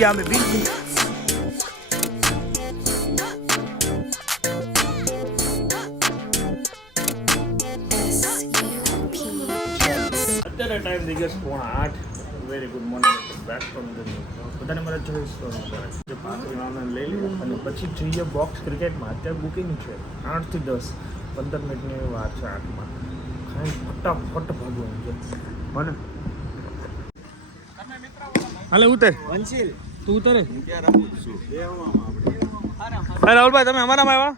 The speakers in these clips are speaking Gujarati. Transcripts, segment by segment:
ગયા અમે વિન. અત્યારે ટાઈમ થઈ ગયો 7:30. Very good morning back from the બધાને મારા જોઈશ જે 5 રાઉન્ડ લઈ લીધું અને પછી જઈએ બોક્સ ક્રિકેટમાં. અત્યારે બુકિંગ છે 8 થી 10, 15 મિનિટની વાર છે 8માં. ખાઈ ફટાફટ ભાગવું છે મને. હાલે ઉતર વંશીલ, તું ઉતરે. અરે રાહુલભાઈ તમે અમારામાં આવ્યા?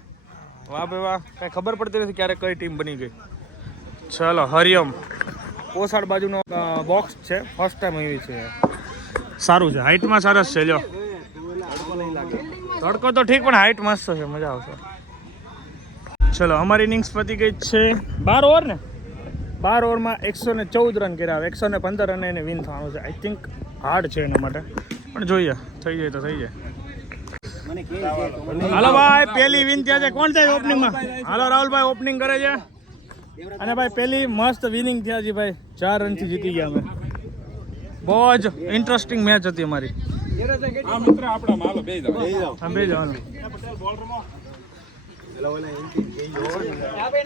વાહ ભાઈ વાહ, કાંઈ ખબર પડતી નથી ક્યારે કઈ ટીમ બની ગઈ. ચલો હરિયમ કોસાડ બાજુનો બોક્સ છે, ફર્સ્ટ ટાઈમ એવી છે. સારું છે, હાઇટમાં સરસ છે. લ્યો તડકો તો ઠીક પણ હાઇટ મસ્ત છે, મજા આવશે. ચલો અમારી ઇનિંગ્સ પતી ગઈ છે 12 ઓવર ને 12 ઓવરમાં 114 રન કર્યા. 115 રન એને વિન થવાનું છે. આઈ થિંક હાર્ડ છે એના માટે, પણ જોઈએ થઈ જાય તો થઈ જાય. હાલો ભાઈ પહેલી વિન થયા છે. કોણ થાય ઓપનિંગમાં? હાલો રાહુલભાઈ ઓપનિંગ કરે છે. અને ભાઈ પહેલી મસ્ત વિનિંગ થયા છે ભાઈ, 4 રનથી જીતી ગયા અમે. બહુ જ ઇન્ટરેસ્ટિંગ મેચ હતી અમારી.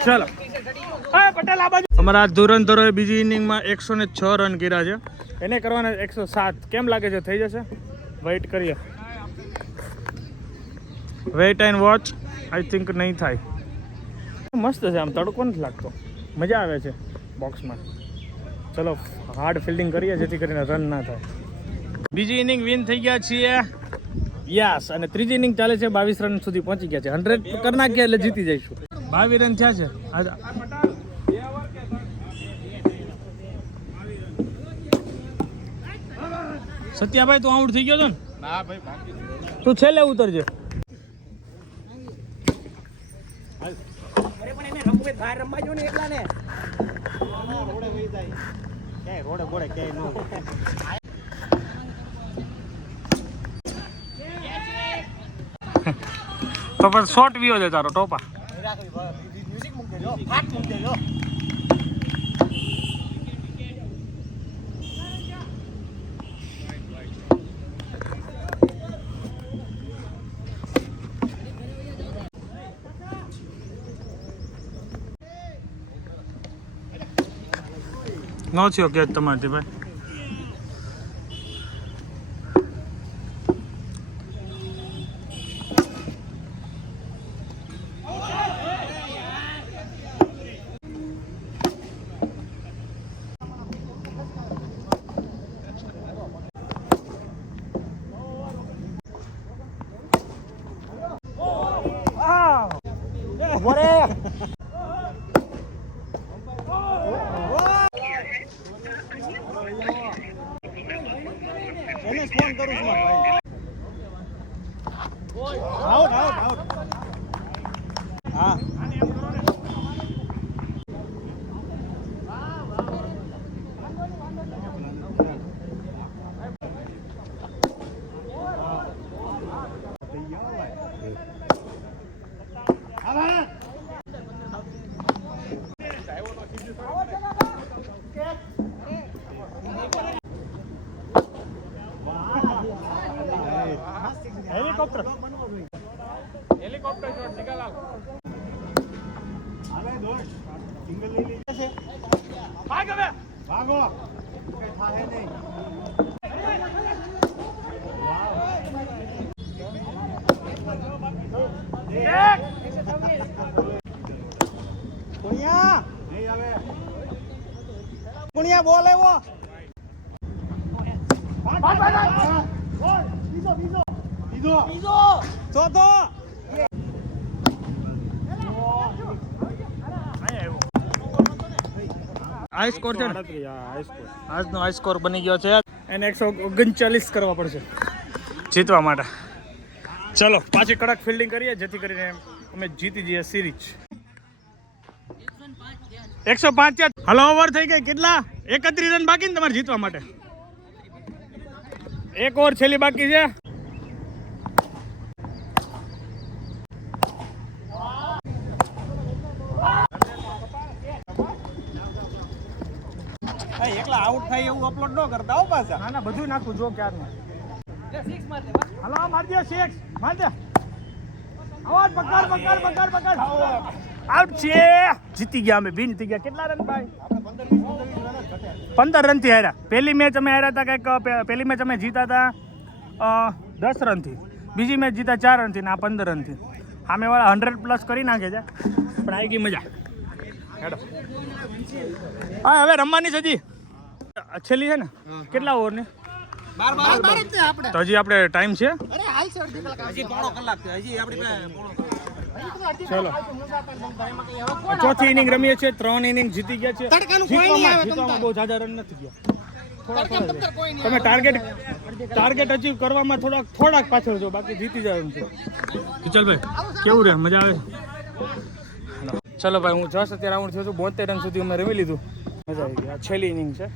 ચાલો પટેલ આ બાજુ. અમારા ધુરંધરોએ બીજી ઇનિંગમાં 106 રન કર્યા છે. એને કરવાના 107. કેમ લાગે છે થઈ જશે? વેઇટ કરીએ, weight and watch. I think નહીં થાય. મસ્ત છે, આમ તડકો નથી લાગતો, મજા આવે છે બોક્સમાં. ચલો હાર્ડ ફિલ્ડિંગ કરીએ જેથી કરીને રન ના થાય. બીજી ઇનિંગ વિન થઈ ગયા છીએ યસ, અને ત્રીજી ઇનિંગ ચાલે છે. 22 રન સુધી પહોંચી ગયા છે. 100 કરી નાખ્યા એટલે જીતી જઈશું. 22 રન થયા છે. સત્યાભાઈ તું આઉટ થઈ ગયો છો ને? ના ભાઈ તું છેલ્લે ઉતરજે. તો પણ શોર્ટ વ્યૂ છે તારો ટોપા. નો થયો કે તમારથી ભાઈ. ફોન કરું છું ભાઈ. Out out out. હા હેલિકોપ્ટર શોટ નિકાલ. હાલે દોડ સિંગલ લઈ લે છે. ભાગ હવે ભાગો, કઈ થાહે નહીં. કોણિયા નહીં આવે. કોણિયા બોલ આવ્યો. ભાગ ભાગ ગોલ. બીજો ચોથો. હાઈ સ્કોર છે ને? આજનો હાઈ સ્કોર બની ગયો છે. એને 139 કરવા પડશે જીતવા માટે. ચલો પાછી કડક ફિલ્ડિંગ કરીએ જેથી કરીને અમે જીતી જઈએ સિરીઝ. 105. હલો ઓવર થઈ ગઈ. કેટલા? 31 રન બાકી ને તમારે જીતવા માટે. 1 ઓવર છેલ્લી બાકી છે. એકલા આઉટ થાય એવું અપલોડ ન કરતા હો પાછા. ના ના બધું નાખું જો ક્યારનું. હાલો માર દે 6 માર દે આવાજ પકડ આઉટ છે જીતી ગયા અમે જીતી ગયા કેટલા રન ભાઈ 15 રનથી હાર્યા પહેલી મેચ અમે હાર્યા હતા કંઈક પહેલી મેચ અમે જીતા હતા 10 રનથી બીજી મેચ જીતા 4 રનથી ને આ 15 રનથી સામેવાળા 100+ કરી નાખે છે પણ આવી ગઈ મજા હેડો હા હવે રમવાની છે હજી છેલ્લી છે ને કેટલા ઓવરની 12 તો હજી આપણે ટાઈમ છે ચલો ચોથી ઇનિંગ રમીએ છીએ 3 ઇનિંગ જીતી ગયા છે જીતવામાં બહુ જાજા રન નથી ગયા તમે ટાર્ગેટ અચીવ કરવામાં થોડાક પાછળ છો બાકી જીતી જાય એમ છે ચલ ભાઈ કેવું રહે મજા આવે ચલો ભાઈ હું 10 અત્યારે આઉટ થયો છું 72 રન સુધી અમે રમી લીધું મજા આવી ગઈ આ છેલ્લી ઇનિંગ છે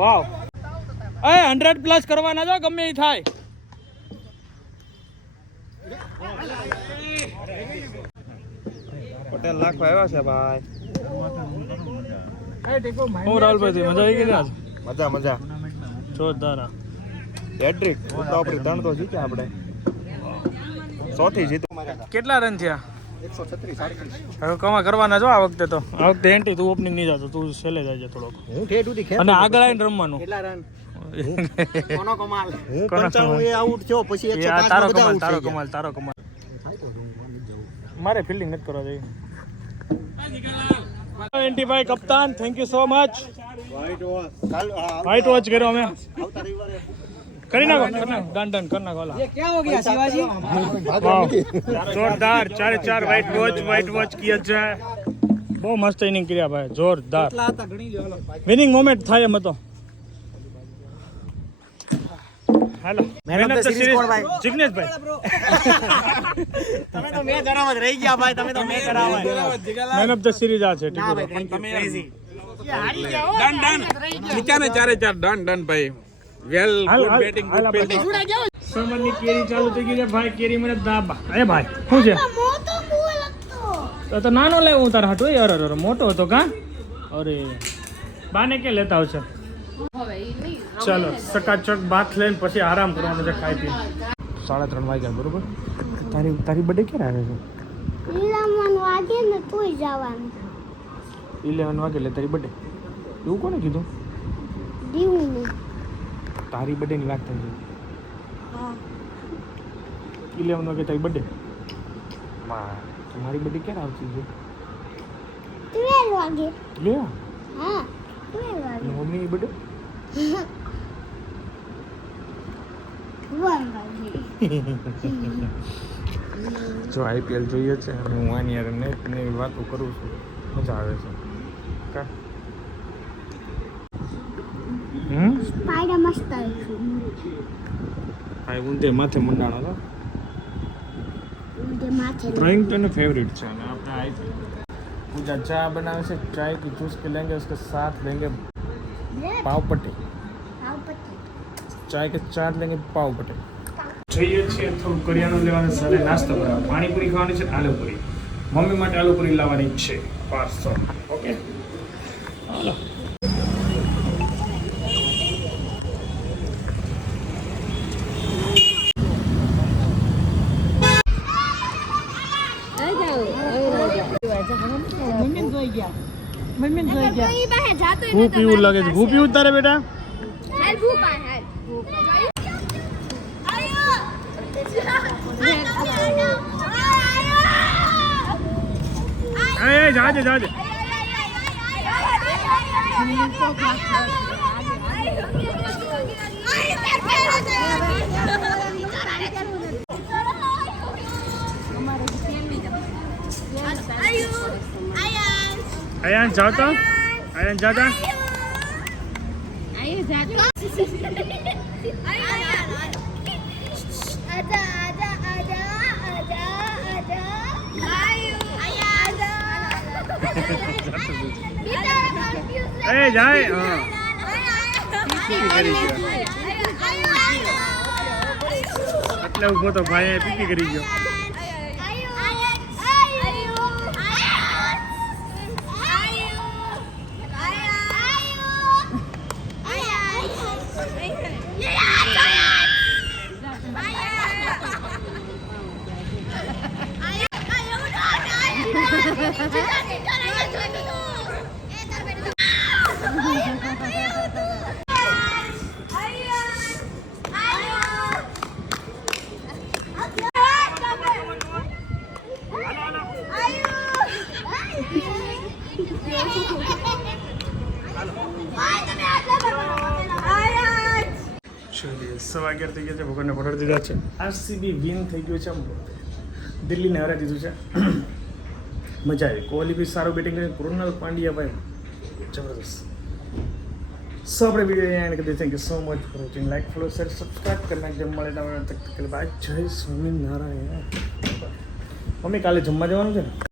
વાવ એ 100+ કરવાના જો ગમે એ થાય પટેલ લાખો આવ્યા છે ભાઈ હું રાહુલભાઈ મજા આવી ગઈ ને મજા જોરદાર હેટ્રિક આપણી 3 તો જીત્યા આપણે 100 થી જીત્યા કેટલા રન થયા 136 હવે કમા કરવાના જો આ વખતે એન્ટી તું ઓપનિંગ નહીં જતો તું છેલ્લે જાય થોડોક હું ઠેઠ સુધી ખેલ અને આગળ આવીને રમવાનું કેટલા રન કોનો કમાલ હું 95 એ આઉટ થયો પછી 105 તારો કમાલ મારે ફિલ્ડિંગ નથી કરવા જોઈએ એન્ટી ભાઈ કપ્તાન thank you so much whitewash કર્યો અમે આવતા રવિવારે કરી નાખો ડન કરી નાખો ये क्या हो गया शिवाजी જોરદાર 4 વાઇટ વોચ કિયા છે બહુ મસ્ત ઇનિંગ કર્યા ભાઈ જોરદાર વિનિંગ મોમેન્ટ થાય એમ હતો હાલો મેન ઓફ ધ સિરીઝ જિગ્નેશભાઈ તમે તો મેચ હરાવત રહી ગયા ભાઈ તમે તો મેચ હરાવત મેન ઓફ ધ સિરીઝ આ છે ઠીક તમે ક્રેઝી નીચાને 4 ડન ભાઈ well good batting good fielding સમરની કેરી ચાલુ થઈ ગઈ છે ભાઈ કેરી મને દાબા એ ભાઈ શું છે તો નાનો લે હું તાર હાટો અરે મોટો હતો કા અરે બાને કે લેતા આવશે ચાલો ચકાચક બાથ લઈને પછી આરામ કરવાનો છે ખાઈ પી 3:30 વાગ્યા બરોબર તારી બર્થડે ક્યારે આવે છે 11 વાગે ને તોય જવાનું 11 વાગે એટલે તારી બર્થડે એવું કોને કીધું દીવની તારી બર્થડે ની વાત થઈ હા 11 વાગે તારી બર્થડે મારી બર્થડે ક્યારે આવતી છે 12 વાગે લે હા 12 વાગે મમ્મીની બર્થડે 1 વાગે જો આઈપીએલ જોઈએ છે અને હું આની યાર નેટની વાતો કરું છું મજા આવે છે કા સ્પાઈડર મસ્ત છે આ ઊંધે માથે મંડાણો હતો ઉડે માથે ડ્રાइंग तो फेवरेट है ना अपना आईपीएल पूजा चाय बनावे से चाय की जूस के लेंगे उसके साथ लेंगे पाव पट्टी चाय के साथ लेंगे पाव पट्टी જોઈએ છીએ થોડું કરિયાણું લેવાનું સાથે નાસ્તો કરવા પાણીપુરી ખાવાની છે આલુપુરી મમ્મી માટે આલુપુરી લાવવાની છે પાર્સલ ઓકે હાલો હું પીવું લાગે છે હું પીવું તારે બેટા જાજે આયાન જાતા એ જાય હા એટલે ઉભો તો ભાઈ પીકી કરી ગયો ચલીએ 11:30 થઈ ગયા છે, ભગવાનને પકડી દીધા છે. આરસીબી વિન થઈ ગયું છે, આમ દિલ્હીને હરાવી દીધું છે. મજા આવી. કોહલી બી સારું બેટિંગ કર્યું, કૃણાલ પાંડ્યા ભાઈ જબરદસ્ત. સો આપણે વિડીયો અહીંયા કરી thank you so much for watching. Like follow share subscribe કરી નાખજો. મળે તક બાય. જય સ્વામિનારાયણ. મમ્મી કાલે જમવા જવાનું છે ને?